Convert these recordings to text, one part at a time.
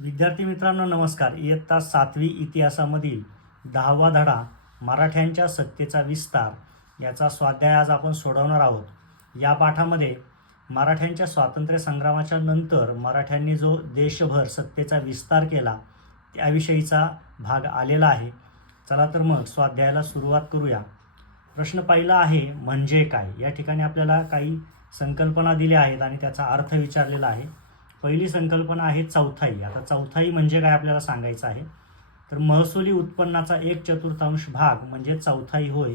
विद्यार्थी मित्रांनो नमस्कार. इयत्ता सातवी इतिहासामधील दहावा धडा मराठ्यांच्या सत्तेचा विस्तार याचा स्वाध्याय आज आपण सोडवणार आहोत. या पाठामध्ये मराठ्यांच्या स्वातंत्र्य संग्रामाच्या नंतर मराठ्यांनी जो देशभर सत्तेचा विस्तार केला त्याविषयीचा भाग आलेला आहे. चला तर मग स्वाध्यायाला सुरुवात करूया. प्रश्न पहिला आहे म्हणजे काय? या ठिकाणी आपल्याला काही संकल्पना दिल्या आहेत आणि त्याचा अर्थ विचारलेला आहे. पहिली संकल्पना आहे चौथाई. आता चौथाई म्हणजे काय आपल्याला सांगायचं आहे? तर महसुली उत्पन्नाचा एक चतुर्थांश भाग म्हणजे चौथाई होय.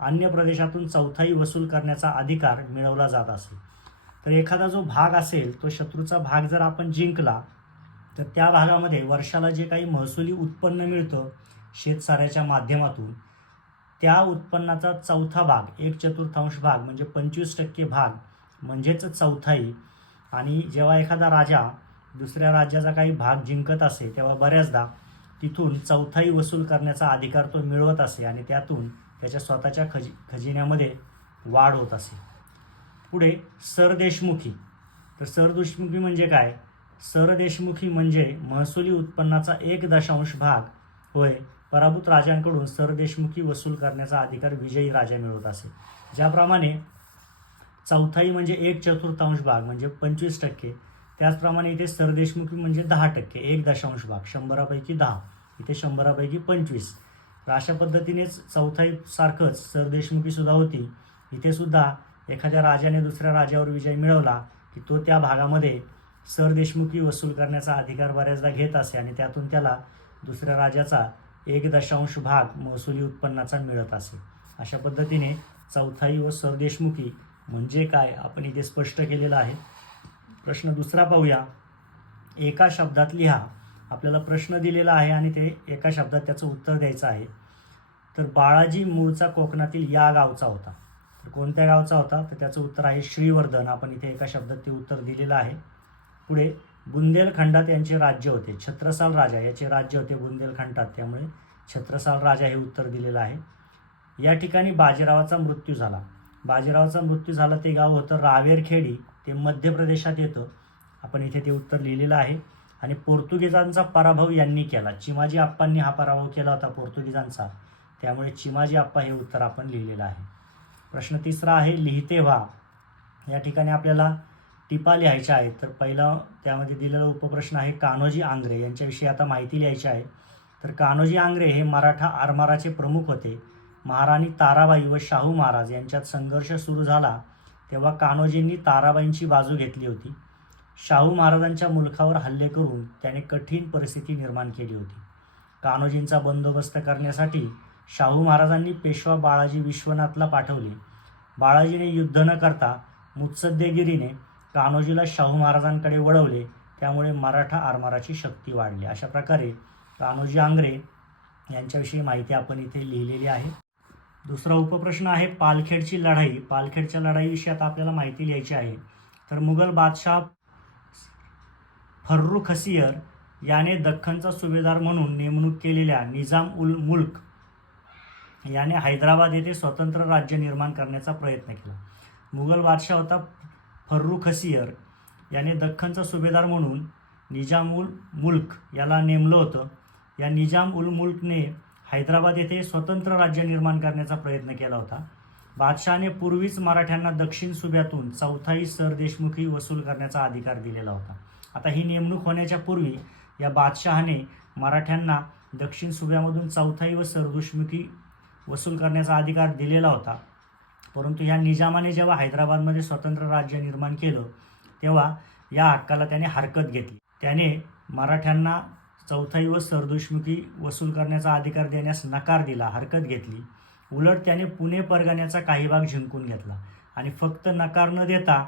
अन्य प्रदेशातून चौथाई वसूल करण्याचा अधिकार मिळवला जात असे. तर एखादा जो भाग असेल तो शत्रूचा भाग जर आपण जिंकला तर त्या भागामध्ये वर्षाला जे काही महसुली उत्पन्न मिळतं शेतसाऱ्याच्या माध्यमातून त्या उत्पन्नाचा चौथा भाग एक चतुर्थांश भाग म्हणजे पंचवीस टक्के भाग म्हणजेच चौथाई आणि जेव्हा एखादा राजा दुसऱ्या राज्याचा काही भाग जिंकत असे तेव्हा बऱ्याचदा तिथून चौथाई वसूल करण्याचा अधिकार तो मिळवत असे आणि त्यातून त्याच्या स्वतःच्या खजी खजिन्यामध्ये वाढ होत असे. पुढे सरदेशमुखी तर सरदेशमुखी म्हणजे काय? सरदेशमुखी म्हणजे महसुली उत्पन्नाचा एक दशांश भाग होय पराभूत राजांकडून सरदेशमुखी वसूल करण्याचा अधिकार विजयी राजा मिळवत असे. ज्याप्रमाणे चौथाई म्हणजे एक चतुर्थांश भाग म्हणजे पंचवीस टक्के. त्याचप्रमाणे इथे सरदेशमुखी म्हणजे दहा टक्के एक दशांश भाग शंभरापैकी दहा इथे शंभरापैकी पंचवीस. तर अशा पद्धतीनेच चौथाई सारखंच सरदेशमुखी सुद्धा होती. इथे सुद्धा एखाद्या राजाने दुसऱ्या राजावर विजय मिळवला की तो त्या भागामध्ये सरदेशमुखी वसूल करण्याचा अधिकार बऱ्याचदा घेत असे आणि त्यातून त्याला दुसऱ्या राजाचा एक दशांश भाग महसुली उत्पन्नाचा मिळत असे. अशा पद्धतीने चौथाई व सरदेशमुखी म्हणजे काय? आपण इथे स्पष्ट केलेलं आहे. प्रश्न दुसरा पाहूया. एका शब्दात लिहा. आपल्याला प्रश्न दिलेला आहे आणि ते एका शब्दात त्याचं उत्तर द्यायचं आहे. तर बाळाजी मूळचा कोकणातील या गावचा होता. तर कोणत्या गावचा होता? तर त्याचं उत्तर आहे श्रीवर्धन. आपण इथे एका शब्दात ते उत्तर दिलेलं आहे. पुढे बुंदेलखंडात यांचे राज्य होते. छत्रसाल राजा याचे राज्य होते बुंदेलखंडात. त्यामुळे छत्रसाल राजा हे उत्तर दिलेलं आहे. या ठिकाणी बाजीरावाचा मृत्यू झाला. बाजीरावचा मृत्यू झाला ते गाव होतं रावेरखेडी. ते मध्य प्रदेशात येतं. आपण इथे ते उत्तर लिहिलेलं आहे. आणि पोर्तुगीजांचा पराभव यांनी केला. चिमाजी आप्पांनी हा पराभव केला होता पोर्तुगीजांचा. त्यामुळे चिमाजी आप्पा हे उत्तर आपण लिहिलेलं आहे. प्रश्न तिसरा आहे लिहिते व्हा. या ठिकाणी आपल्याला टिपा लिहायच्या आहेत. तर पहिला त्यामध्ये दिलेला उपप्रश्न आहे कान्होजी आंग्रे. यांच्याविषयी आता माहिती लिहायची आहे. तर कान्होजी आंग्रे हे मराठा आरमाराचे प्रमुख होते. महाराणी ताराबाई व शाहू महाराज यांच्यात संघर्ष सुरू झाला तेव्हा कान्होजींनी ताराबाईंची बाजू घेतली होती. शाहू महाराजांच्या मुलखावर हल्ले करून त्याने कठीण परिस्थिती निर्माण केली होती. कान्होजींचा बंदोबस्त करण्यासाठी शाहू महाराजांनी पेशवा बाळाजी विश्वनाथला पाठवले. बाळाजीने युद्ध न करता मुत्सद्देगिरीने कान्होजीला शाहू महाराजांकडे वळवले. त्यामुळे मराठा आरमाराची शक्ती वाढली. अशा प्रकारे कान्होजी आंग्रे यांच्याविषयी माहिती आपण इथे लिहिलेली आहे. दुसरा उपप्रश्न आहे पालखेडची लढाई. पालखेडच्या लढाईविषयी आता आपल्याला माहिती लिहायची आहे. तर मुघल बादशाह फर्रुख खसियर याने दख्खनचा सुभेदार म्हणून नेमणूक केलेल्या निजाम उल मुल्क याने हैदराबाद येथे स्वतंत्र राज्य निर्माण करण्याचा प्रयत्न केला. मुघल बादशाह होता फर्रुख खसियर याने दख्खनचा सुभेदार म्हणून निजाम उल मुल्क याला नेमलं होतं. या निजाम उल मुल्कने हैदराबाद येथे स्वतंत्र राज्य निर्माण करण्याचा प्रयत्न केला होता. बादशहाने पूर्वीच मराठ्यांना दक्षिण सुब्यातून चौथाई सरदेशमुखी वसूल करण्याचा अधिकार दिलेला होता. आता ही नेमणूक होण्याच्या पूर्वी या बादशहाने मराठ्यांना दक्षिण सुब्यामधून चौथाई व सरदेशमुखी वसूल करण्याचा अधिकार दिलेला होता. परंतु ह्या निजामाने जेव्हा हैदराबादमध्ये स्वतंत्र राज्य निर्माण केलं तेव्हा या हक्काला त्याने हरकत घेतली. त्याने मराठ्यांना चौथाई व सरदुष्मुखी वसूल करण्याचा अधिकार देण्यास नकार दिला हरकत घेतली. उलट त्याने पुणे परगण्याचा काही भाग जिंकून घेतला. आणि फक्त नकार न देता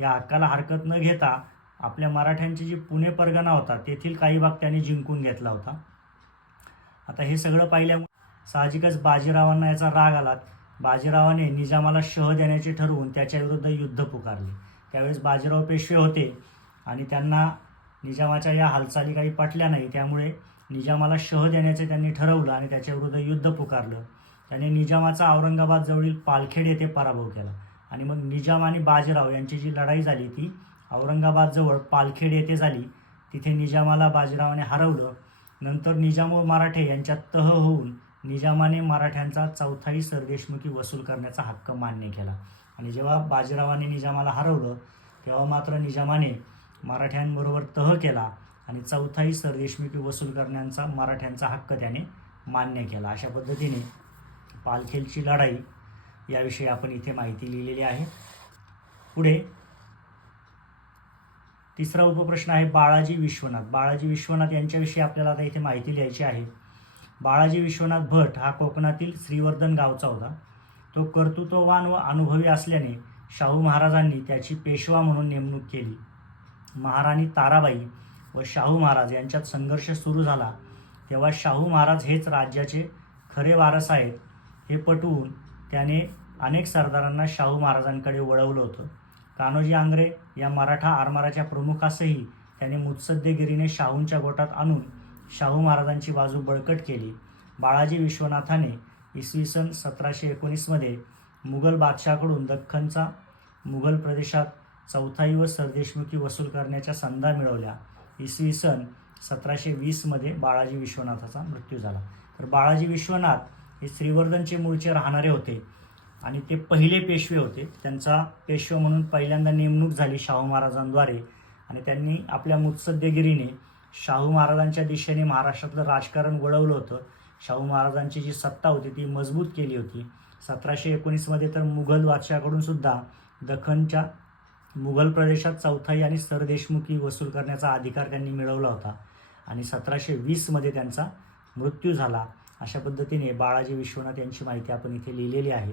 या हक्काला हरकत न घेता आपल्या मराठ्यांची जी पुणे परगणा होता तेथील काही भाग त्याने जिंकून घेतला होता. आता हे सगळं पाहिल्यामुळे साहजिकच बाजीरावांना याचा राग आला. बाजीरावाने निजामाला शह देण्याचे ठरवून त्याच्याविरुद्ध युद्ध पुकारले. त्यावेळेस बाजीराव पेशवे होते आणि त्यांना निजामाच्या या हालचाली काही पटल्या नाही. त्यामुळे निजामाला शह देण्याचे त्यांनी ठरवलं आणि त्याच्याविरुद्ध युद्ध पुकारलं. त्याने निजामाचा औरंगाबाद जवळील पालखेड येथे पराभव केला. आणि मग निजाम आणि बाजीराव यांची जी लढाई झाली ती औरंगाबादजवळ पालखेड येथे झाली. तिथे निजामाला बाजीरावाने हरवलं. नंतर निजाम व मराठे यांच्यात तह होऊन निजामाने मराठ्यांचा चौथाही सरदेशमुखी वसूल करण्याचा हक्क मान्य केला. आणि जेव्हा बाजीरावाने निजामाला हरवलं तेव्हा मात्र निजामाने मराठ्यांबरोबर तह केला आणि चौथाही सरदेशमुखी वसूल करण्याचा मराठ्यांचा हक्क त्याने मान्य केला. अशा पद्धतीने पालखेलची लढाई याविषयी आपण इथे माहिती लिहिलेली आहे. पुढे तिसरा उपप्रश्न आहे बाळाजी विश्वनाथ. बाळाजी विश्वनाथ यांच्याविषयी आपल्याला आता इथे माहिती लिहायची आहे. बाळाजी विश्वनाथ भट हा कोकणातील श्रीवर्धन गावचा होता. तो कर्तृत्ववान व अनुभवी असल्याने शाहू महाराजांनी त्याची पेशवा म्हणून नेमणूक केली. महाराणी ताराबाई व शाहू महाराज यांच्यात संघर्ष सुरू झाला. तेव्हा शाहू महाराज हेच राज्याचे खरे वारस आहेत हे पटवून त्याने अनेक सरदारांना शाहू महाराजांकडे वळवलं होतं. कान्होजी आंग्रे या मराठा आरमाराच्या प्रमुखासही त्याने मुत्सद्देगिरीने शाहूंच्या गोटात आणून शाहू महाराजांची बाजू बळकट केली. बाळाजी विश्वनाथाने इसवी सन सतराशे एकोणीसमध्ये मुघल बादशाहकडून दख्खनचा मुघल प्रदेशात चौथाई व सरदेशमुखी वसूल करण्याच्या संधा मिळवल्या. इसवी सन सतराशे वीसमध्ये बाळाजी विश्वनाथाचा मृत्यू झाला. तर बाळाजी विश्वनाथ हे श्रीवर्धनचे मूळचे राहणारे होते आणि ते पहिले पेशवे होते. त्यांचा पेशवे म्हणून पहिल्यांदा नेमणूक झाली शाहू महाराजांद्वारे आणि त्यांनी आपल्या मुत्सद्देगिरीने शाहू महाराजांच्या दिशेने महाराष्ट्रातलं राजकारण वळवलं होतं. शाहू महाराजांची जी सत्ता होती ती मजबूत केली होती. सतराशे एकोणीसमध्ये तर मुघल बादशाहकडून सुद्धा दखनच्या मुघल प्रदेशात चौथाई आणि सरदेशमुखी वसूल करण्याचा अधिकार त्यांनी मिळवला होता. आणि सतराशे वीसमध्ये त्यांचा मृत्यू झाला. अशा पद्धतीने बाळाजी विश्वनाथ यांची माहिती आपण इथे लिहिलेली आहे.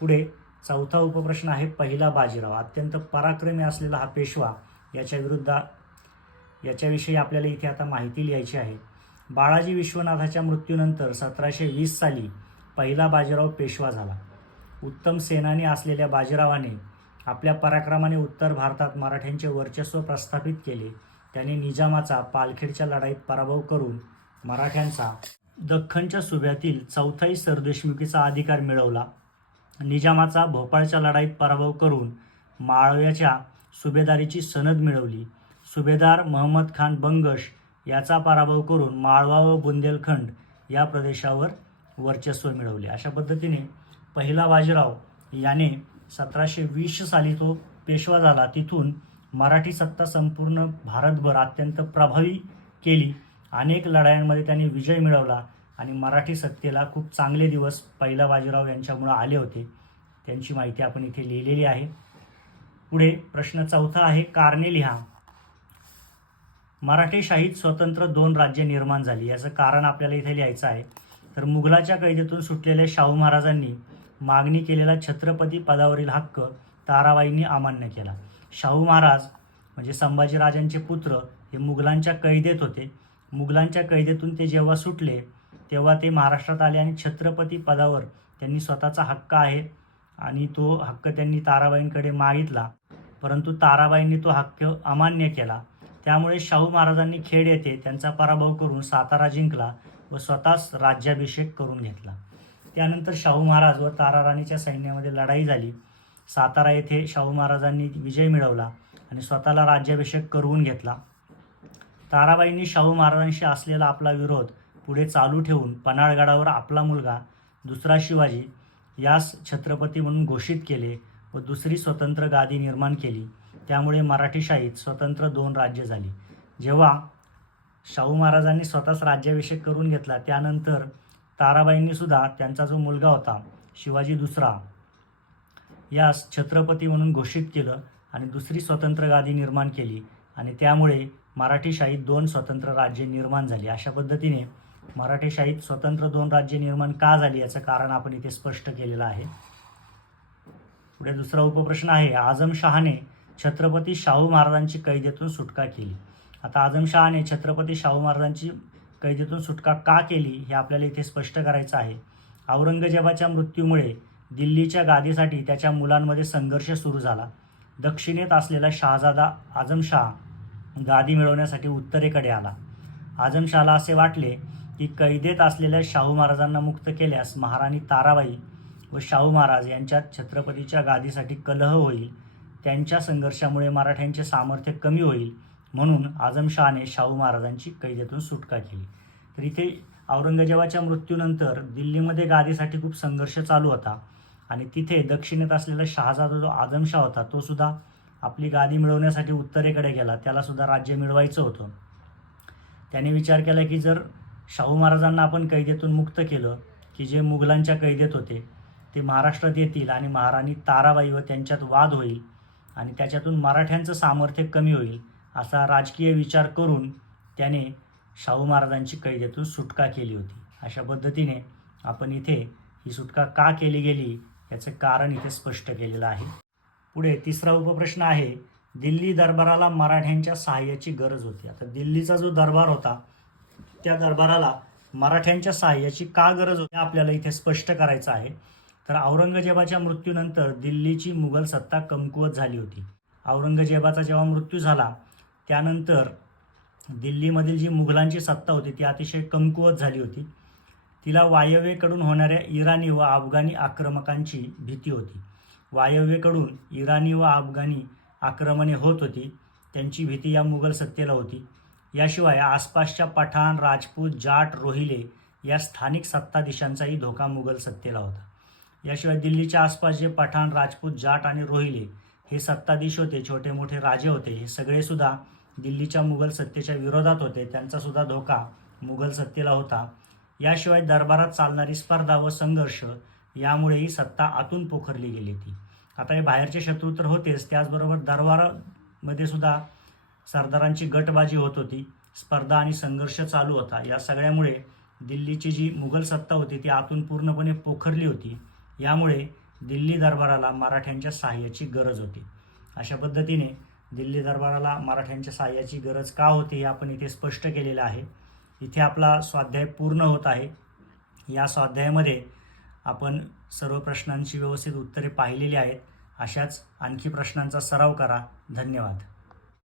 पुढे चौथा उपप्रश्न आहे पहिला बाजीराव. अत्यंत पराक्रमी असलेला हा पेशवा याच्या विरुद्ध याच्याविषयी आपल्याला इथे आता माहिती लिहायची आहे. बाळाजी विश्वनाथाच्या मृत्यूनंतर सतराशे वीस साली पहिला बाजीराव पेशवा झाला. उत्तम सेनानी असलेल्या बाजीरावाने आपल्या पराक्रमाने उत्तर भारतात मराठ्यांचे वर्चस्व प्रस्थापित केले. त्याने निजामाचा पालखेडच्या लढाईत पराभव करून मराठ्यांचा दख्खनच्या सुभ्यातील चौथाई सरदेशमुखीचा अधिकार मिळवला. निजामाचा भोपाळच्या लढाईत पराभव करून माळव्याच्या सुभेदारीची सनद मिळवली. सुभेदार महम्मद खान बंगश याचा पराभव करून माळवा व बुंदेलखंड या प्रदेशावर वर्चस्व मिळवले. अशा पद्धतीने पहिला बाजीराव याने सतराशे वीस साली तो पेशवा झाला. तिथून मराठी सत्ता संपूर्ण भारतभर अत्यंत प्रभावी केली. अनेक लढायांमध्ये त्यांनी विजय मिळवला आणि मराठी सत्तेला खूप चांगले दिवस पहिला बाजीराव यांच्यामुळं आले होते. त्यांची माहिती आपण इथे लिहिलेली आहे. पुढे प्रश्न चौथा आहे कारणे लिहा मराठी शाहीत स्वतंत्र दोन राज्य निर्माण झाली. याचं कारण आपल्याला इथे लिहायचं आहे. तर मुघलाच्या कैदेतून सुटलेल्या शाहू महाराजांनी मागणी केलेला छत्रपती पदावरील हक्क ताराबाईंनी अमान्य केला. शाहू महाराज म्हणजे संभाजीराजांचे पुत्र हे मुघलांच्या कैदेत होते. मुघलांच्या कैदेतून ते जेव्हा सुटले तेव्हा ते महाराष्ट्रात आले आणि छत्रपती पदावर त्यांनी स्वतःचा हक्क आहे आणि तो हक्क त्यांनी ताराबाईंकडे मागितला. परंतु ताराबाईंनी तो हक्क अमान्य केला. त्यामुळे शाहू महाराजांनी खेड येथे त्यांचा पराभव करून सातारा जिंकला व स्वतःच राज्याभिषेक करून घेतला. त्यानंतर शाहू महाराज व ताराराणीच्या सैन्यामध्ये लढाई झाली. सातारा येथे शाहू महाराजांनी विजय मिळवला आणि स्वतःला राज्याभिषेक करून घेतला. ताराबाईंनी शाहू महाराजांशी असलेला आपला विरोध पुढे चालू ठेवून पन्हाळगडावर आपला मुलगा दुसरा शिवाजी यास छत्रपती म्हणून घोषित केले व दुसरी स्वतंत्र गादी निर्माण केली. त्यामुळे मराठीशाहीत स्वतंत्र दोन राज्य झाली. जेव्हा शाहू महाराजांनी स्वतःच राज्याभिषेक करून घेतला त्यानंतर ताराबाईंनी सुद्धा त्यांचा जो मुलगा होता शिवाजी दुसरा यास छत्रपती म्हणून घोषित केलं आणि दुसरी स्वतंत्र गादी निर्माण केली आणि त्यामुळे मराठीशाहीत दोन स्वतंत्र राज्ये निर्माण झाली. अशा पद्धतीने मराठीशाहीत स्वतंत्र दोन राज्ये निर्माण का झाली याचं कारण आपण इथे स्पष्ट केलेलं आहे. पुढे दुसरा उपप्रश्न आहे आजमशहाने छत्रपती शाहू महाराजांची कैदेतून सुटका केली. आता आझमशहाने छत्रपती शाहू महाराजांची कैदेतून सुटका का केली हे आपल्याला इथे स्पष्ट करायचं आहे. औरंगजेबाच्या मृत्यूमुळे दिल्लीच्या गादीसाठी त्याच्या मुलांमध्ये संघर्ष सुरू झाला. दक्षिणेत असलेला शहाजादा आझमशाह गादी मिळवण्यासाठी उत्तरेकडे आला. आझमशाहला असे वाटले की कैदेत असलेल्या शाहू महाराजांना मुक्त केल्यास महाराणी ताराबाई व शाहू महाराज यांच्यात छत्रपतीच्या गादीसाठी कलह होईल. त्यांच्या संघर्षामुळे मराठ्यांचे सामर्थ्य कमी होईल. म्हणून आझमशहाने शाहू महाराजांची कैदेतून सुटका केली. तर इथे औरंगजेबाच्या मृत्यूनंतर दिल्लीमध्ये गादीसाठी खूप संघर्ष चालू होता आणि तिथे दक्षिणेत असलेला शहाजादा जो आझमशाह होता तो सुद्धा आपली गादी मिळवण्यासाठी उत्तरेकडे गेला. त्याला सुद्धा राज्य मिळवायचं होतं. त्याने विचार केला की जर शाहू महाराजांना आपण कैदेतून मुक्त केलं की जे मुघलांच्या कैदेत होते ते महाराष्ट्रात येतील आणि महाराणी ताराबाई व त्यांच्यात वाद होईल आणि त्याच्यातून मराठ्यांचं सामर्थ्य कमी होईल असा राजकीय विचार करून त्याने शाहू महाराजांची कैदेतून सुटका केली होती. अशा पद्धतीने आपण इथे ही सुटका का केली गेली याचं कारण इथे स्पष्ट केलेलं आहे. पुढे तिसरा उपप्रश्न आहे दिल्ली दरबाराला मराठ्यांच्या सहाय्याची गरज होती. आता दिल्लीचा जो दरबार होता त्या दरबाराला मराठ्यांच्या सहाय्याची का गरज होती आपल्याला इथे स्पष्ट करायचं आहे. तर औरंगजेबाच्या मृत्यूनंतर दिल्लीची मुघल सत्ता कमकुवत झाली होती. औरंगजेबाचा जेव्हा मृत्यू झाला त्यानंतर दिल्लीमधील जी मुघलांची सत्ता होती ती अतिशय कमकुवत झाली होती. तिला वायव्येकडून होणाऱ्या इराणी व अफगाणी आक्रमकांची भीती होती. वायव्येकडून इराणी व अफगाणी आक्रमणे होत होती त्यांची भीती या मुघल सत्तेला होती. याशिवाय आसपासच्या पठाण राजपूत जाट रोहिले या स्थानिक सत्ताधीशांचाही धोका मुघल सत्तेला होता. याशिवाय दिल्लीच्या आसपास जे पठाण राजपूत जाट आणि रोहिले हे सत्ताधीश होते छोटे मोठे राजे होते हे सगळे सुद्धा दिल्लीच्या मुघल सत्तेच्या विरोधात होते. त्यांचा सुद्धा धोका मुघल सत्तेला होता. याशिवाय दरबारात चालणारी स्पर्धा व संघर्ष यामुळे ही सत्ता आतून पोखरली गेली होती. आता हे बाहेरचे शत्रू तर होतेच त्याचबरोबर दरबारामध्ये सुद्धा सरदारांची गटबाजी होत होती. स्पर्धा आणि संघर्ष चालू होता. या सगळ्यामुळे दिल्लीची जी मुघल सत्ता होती ती आतून पूर्णपणे पोखरली होती. यामुळे दिल्ली दरबाराला मराठ्यांच्या सहाय्याची गरज होती. अशा पद्धतीने दिल्ली दरबाराला मराठ्यांच्या सहाय्याची गरज का होती हे आपण इथे स्पष्ट केलेलं आहे. इथे आपला स्वाध्याय पूर्ण होत आहे. या स्वाध्यायामध्ये आपण सर्व प्रश्नांची व्यवस्थित उत्तरे पाहिलेली आहेत. अशाच आणखी प्रश्नांचा सराव करा. धन्यवाद.